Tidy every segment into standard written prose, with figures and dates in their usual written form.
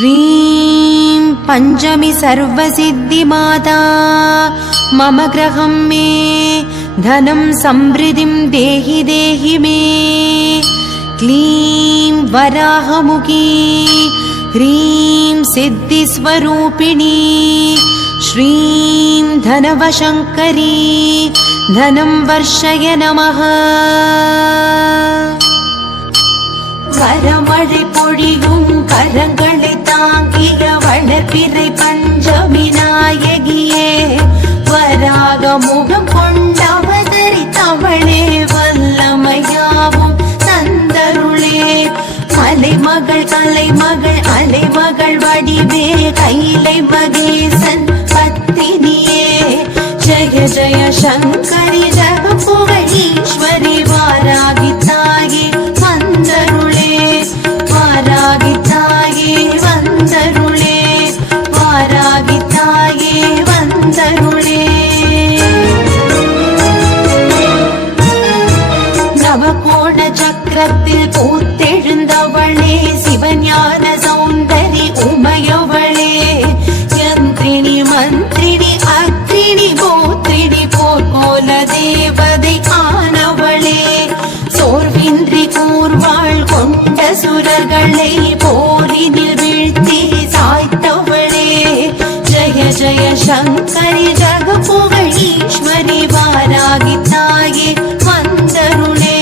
श्रीं पंचमी सर्वसिद्धि माता मम ग्रहं मे धनं समृद्धिं देहि देहि मे। क्लीं वराहमुखी ह्रीं सिद्धिस्वरूपिणी श्रीं धनवशङ्करी धनं वर्षय नमः। வரமழை பொழியும் கரங்களை தாங்கிய வளர்பிறை பஞ்சமி நாயகியே, வராக முகம் கொண்டவதரித்தவளே, வல்லமையாவும் தந்தருளே. மலைமகள் கலைமகள் அலைமகள் வடிவே, கைலை மகேசன் பத்தினியே, ஜய ஜய சங்கரி ஜகபுகழீஸ்வரி, வாராகி தாயே வந்தருளே, வாராகி தாயே வந்தருளே, வாராகி தாயே வந்தருளே. நவகோண சக்கரத்தில் பூத்தெழுந்தவளே, சிவஞான சௌந்தரி உமையவளே, யந்திரிணி மந்திரிணி அக்ரிணி கோத்திரிணி போர்க்கோல தேவதை ஆனவளே, சோர்வின்றி கூர்வாள் கொண்ட சுரர்களை போரினில் வீழ்த்தி சாய்த்தவளே, ஜய ஜய சங்கரி ஜகபுகழீஸ்வரி, வாராகி தாயே வந்தருளே,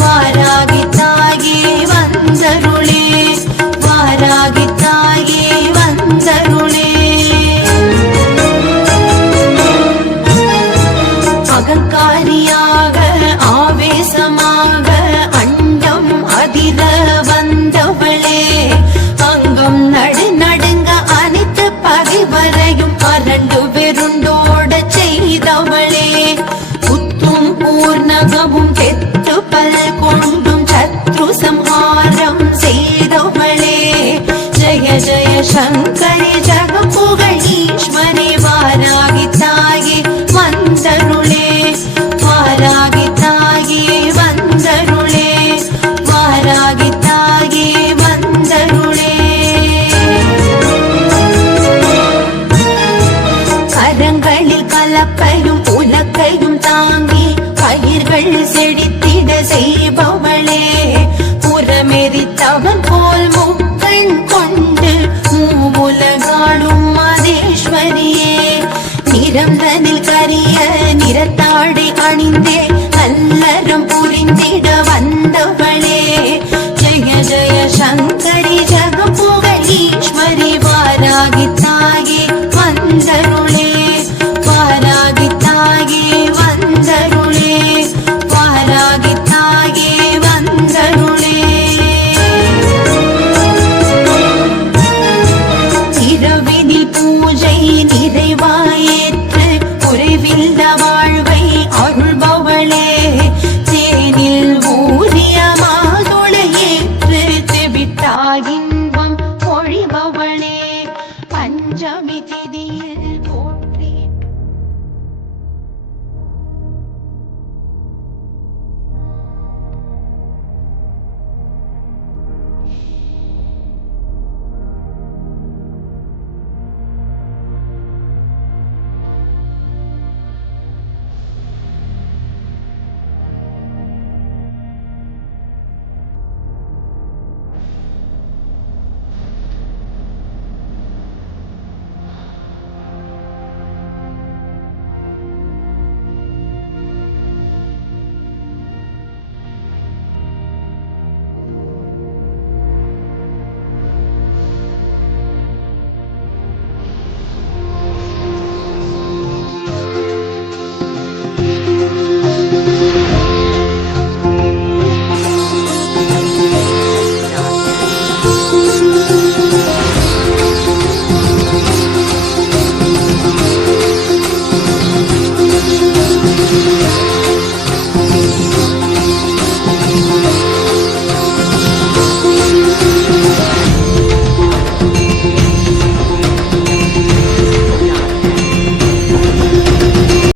வாராகி தாயே வந்தருளே, வாராகி தாயே வந்தருளே. அகங்காரியாக ஆவேசமாக அண்டம் அதிர வந்தவளே, அங்கம் நடு நடுங்க அனைத்து பகைவரையும் அரண்டு வெருண்டோட செய்தவளே, புத்தும் பூர்ணகமும் கெட்டு பல் கொண்டும் சத்ரு சம்ஹாரம் செய்தவளே, ஜய ஜய சங்கரி ஜகபுகழீஸ்வரி, வாராகி தாயே வந்தருளே, வாராகி தாயே வந்தருளே, வாராகி தாயே வந்தருளே. கரங்களில் கலப்பையும் உலக்கையும் தாங்கி பயிர்கள் செழித்திட செய்பவளே, புறமெரித்தவன் போல் முக்கண் கொண்டு மூவுலகாடும் மாதேஸ்வரியே, நிறந்தனில் கரிய நிறத்தாடை அணிந்தே